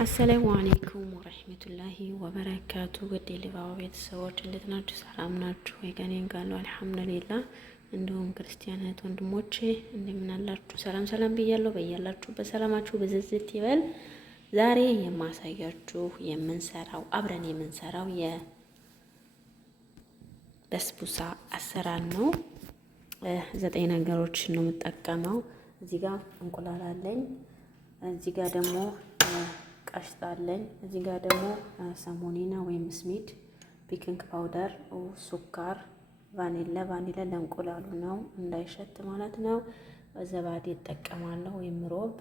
አሰላሙ አለይኩም ወረህመቱላሂ ወበረካቱ። ውድ የሊባባ ቤተሰቦች እንዴት ናችሁ? ሰላም ናችሁ? የቀኔን ጋለው አልሐምዱሊላህ። እንዲሁም ክርስቲያን እህት ወንድሞቼ እንደምን አላችሁ? ሰላም ብያለሁ። በያላችሁ በሰላማችሁ ብዝዝት ይበል። ዛሬ የማሳያችሁ አብረን የምንሰራው የበስቡሳ አሰራር ነው። 9 ነገሮች ነው የምጠቀመው። እዚህ ጋር እንቁላል አለኝ። እዚህ ጋር ደግሞ ቀሽጣ አለኝ። እዚህ ጋር ደግሞ ሰሞኒና ወይም ስሚድ፣ ቤኪንግ ፓውደር፣ ሱካር፣ ቫኒላ ለእንቁላሉ ነው እንዳይሸት ማለት ነው። ዘባዴ እጠቀማለሁ ወይም ሮብ።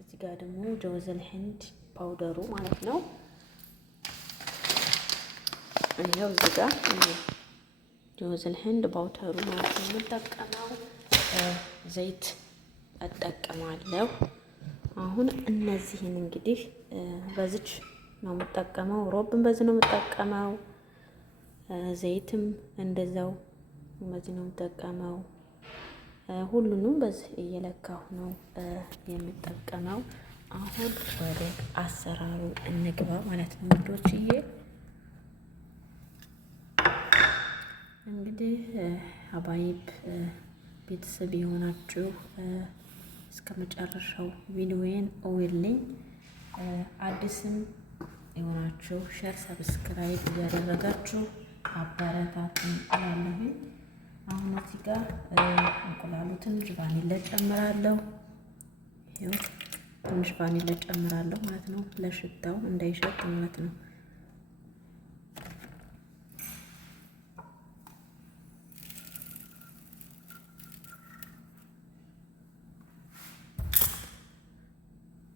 እዚህ ጋር ደግሞ ጀወዘል ህንድ ፓውደሩ ማለት ነው። ይሄው እዚህ ጋር ጀወዘል ህንድ ፓውደሩ ማለት ነው የምጠቀመው። ዘይት እጠቀማለሁ። አሁን እነዚህን እንግዲህ በዚች ነው የምጠቀመው። ሮብን በዚህ ነው የምጠቀመው። ዘይትም እንደዛው በዚህ ነው የምጠቀመው። ሁሉንም በዚህ እየለካሁ ነው የምጠቀመው። አሁን ወደ አሰራሩ እንግባ ማለት ነው ውዶችዬ። እንግዲህ ሀባይብ ቤተሰብ የሆናችሁ እስከ መጨረሻው ቪዲዮዬን እውልኝ። አዲስም የሆናችሁ ሼር፣ ሰብስክራይብ እያደረጋችሁ አበረታቱኝ እላለሁ። አሁን እዚህ ጋር እንቁላሉ ትንሽ ቫኒላ ጨምራለሁ። ይሄው ትንሽ ቫኒላ ጨምራለሁ ማለት ነው፣ ለሽታው እንዳይሸት ማለት ነው።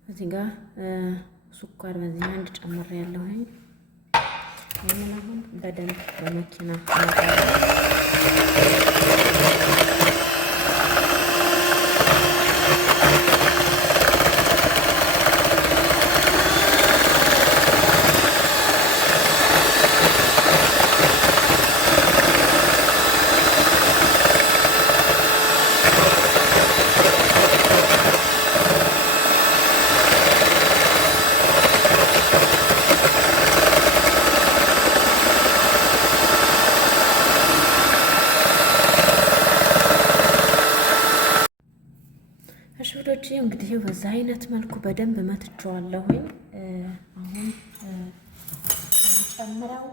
እዚህ ጋር ሱኳር በዚህ አንድ ጨምሬያለሁኝ። ይሄን አሁን በደንብ በመኪና ሽውዶች እንግዲህ በዛ አይነት መልኩ በደንብ መትቸዋለሁኝ። አሁን ጨምረው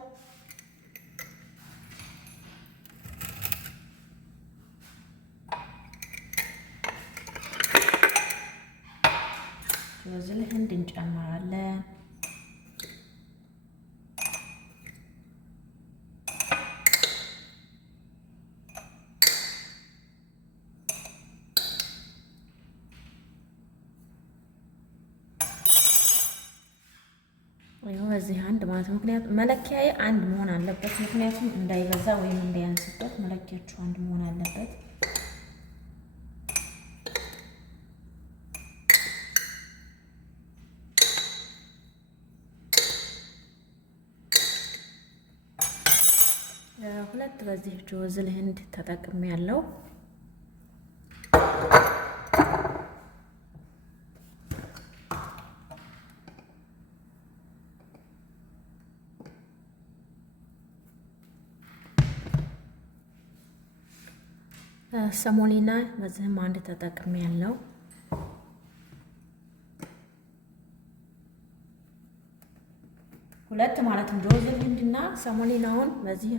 ጀወዘል ህንድ እንጨምራለን። በዚህ አንድ ማለት ምክንያቱም መለኪያዬ አንድ መሆን አለበት። ምክንያቱም እንዳይበዛ ወይም እንዳያንስበት መለኪያችሁ አንድ መሆን አለበት። ሁለት በዚህ ጀወዘል ህንድ ተጠቅሜያለሁ። ሰሞኒና በዚህም አንድ ተጠቅሜያለሁ። ሁለት ማለትም ጀወዘል ህንድና ሰሞኒናውን በዚህ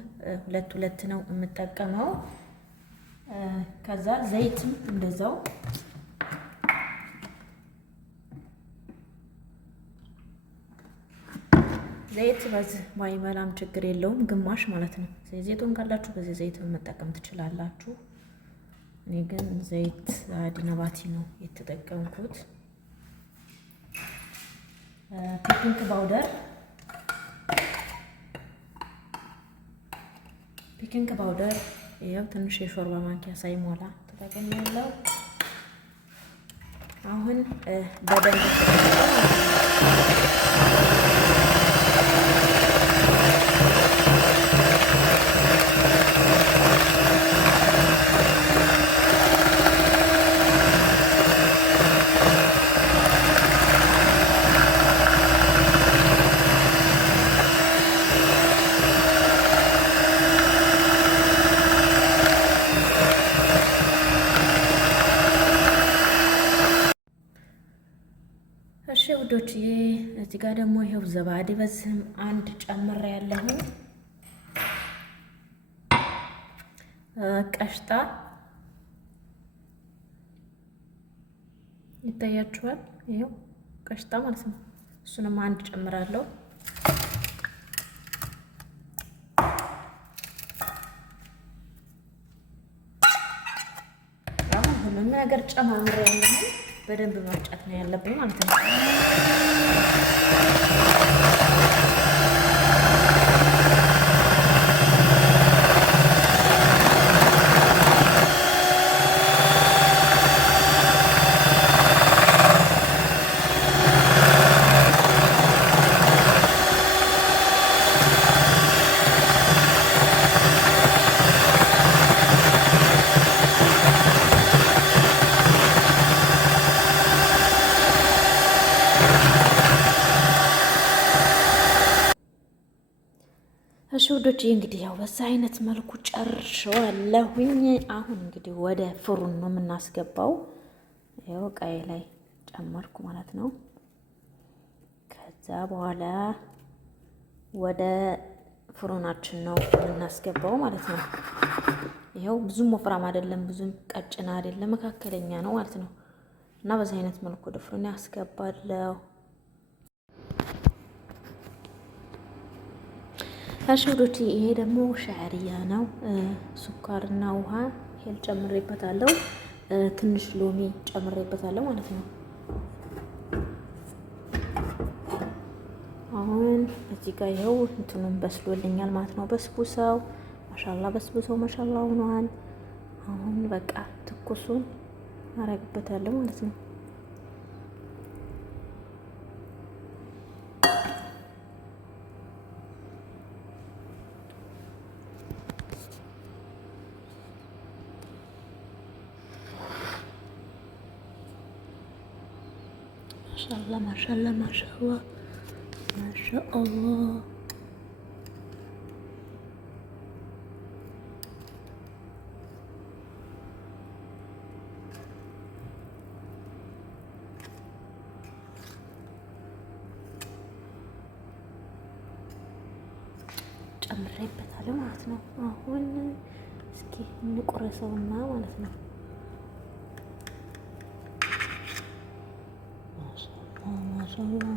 ሁለት ነው የምጠቀመው። ከዛ ዘይትም እንደዛው ዘይት በዚህ ባይበላም ችግር የለውም፣ ግማሽ ማለት ነው። ዘይቱን ካላችሁ በዚህ ዘይት መጠቀም ትችላላችሁ። እኔ ግን ዘይት ዲናባቲ ነው የተጠቀምኩት። ቤኪንግ ፓውደር ይኸው ትንሽ የሾርባ ማንኪያ ሳይሞላ ተጠቅሜያለሁ። አሁን በደንብ እሺ ውዶችዬ እዚህ ጋር ደግሞ ይሄው ዘባዴ በዚህም አንድ ጨምሬ ያለሁ ቀሽጣ ይታያችኋል። ይሄው ቀሽጣ ማለት ነው። እሱንም አንድ ጨምራለሁ። አሁን ሁሉም ነገር ጨማምሬ ያለሁ በደንብ ማጫት ነው ያለብኝ ማለት ነው። እሺ ውዶች እንግዲህ ያው በዛ አይነት መልኩ ጨርሼዋለሁኝ። አሁን እንግዲህ ወደ ፍሩን ነው የምናስገባው። ያው ቀይ ላይ ጨመርኩ ማለት ነው። ከዛ በኋላ ወደ ፍሩናችን ነው የምናስገባው ማለት ነው። ይኸው ብዙም ወፍራም አይደለም፣ ብዙም ቀጭን አይደለም፣ መካከለኛ ነው ማለት ነው። እና በዛ አይነት መልኩ ወደ ፍሩን ያስገባለሁ። አሽውዶች ይሄ ደግሞ ሻዕርያ ነው። ስኳርና ውሃ ሄል ጨምሬበታለሁ። ትንሽ ሎሚ ጨምሬበታለሁ ማለት ነው። አሁን እዚህ ጋር ይኸው እንትኑን በስሎልኛል ማለት ነው። በስቡሳው ማሻላ በስቡሳው ማሻላ ሆኗል። አሁን በቃ ትኩሱን አረግበታለሁ ማለት ነው። ማሻአላህ ማሻአላህ ማሻአላህ ማሻአላህ ጨምሬበታለሁ ማለት ነው። አሁን እስኪ እንቆረሰውና ማለት ነው። ማሻአላህ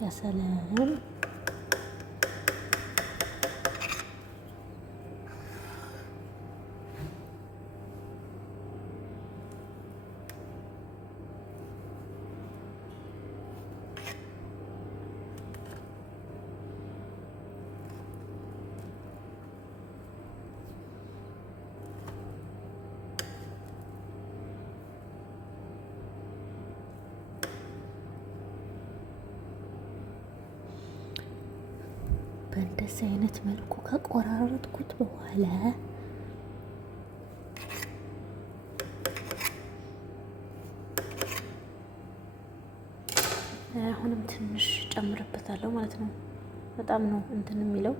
ያ ሰላም በእንደዚህ አይነት መልኩ ከቆራረጥኩት በኋላ አሁንም ትንሽ ጨምርበታለሁ ማለት ነው። በጣም ነው እንትን የሚለው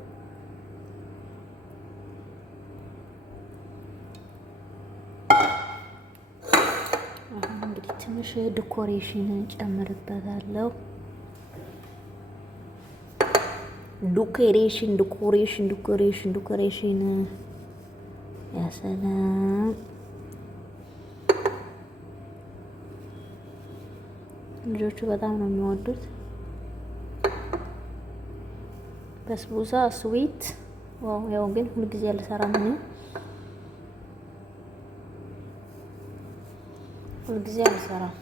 አሁን እንግዲህ ትንሽ ዲኮሬሽን ጨምርበታለሁ። ዲኮሬሽን ያ ሰላም ልጆቹ በጣም ነው የሚወዱት። በስቡሳ ስዊት ዋው! ያው ግን ሁልጊዜ አልሰራም እኔ ሁልጊዜ አልሰራም።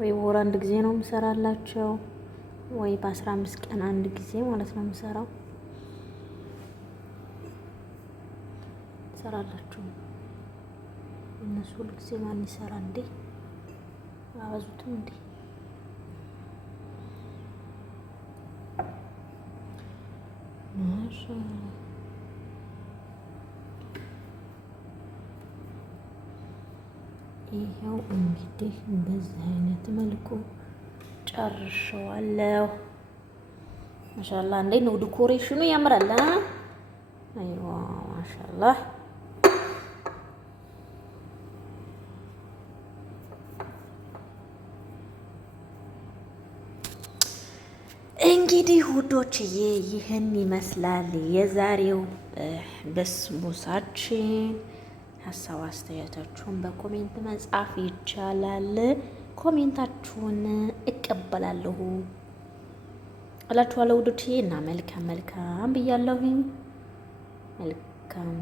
ወይ ወር አንድ ጊዜ ነው የምሰራላቸው ወይ በ15 ቀን አንድ ጊዜ ማለት ነው የምሰራው። ሰራላችሁ እነሱ ሁልጊዜ ማን ይሰራ እንዴ? አበዙትም እንዴ? ማሻአላህ ይሄው እንግዲህ በዚህ አይነት መልኩ ጨርሼዋለሁ። ማሻአላህ እንዴት ነው ዲኮሬሽኑ? ያምራል። አይዋ ማሻአላህ እንግዲህ ውዶችዬ ይህን ይመስላል የዛሬው በስቡሳችን። ሀሳብ አስተያየታችሁን በኮሜንት መጻፍ ይቻላል። ኮሜንታችሁን እቀበላለሁ እላችኋለሁ ውዶችዬ እና መልካም ብያለሁኝ። መልካም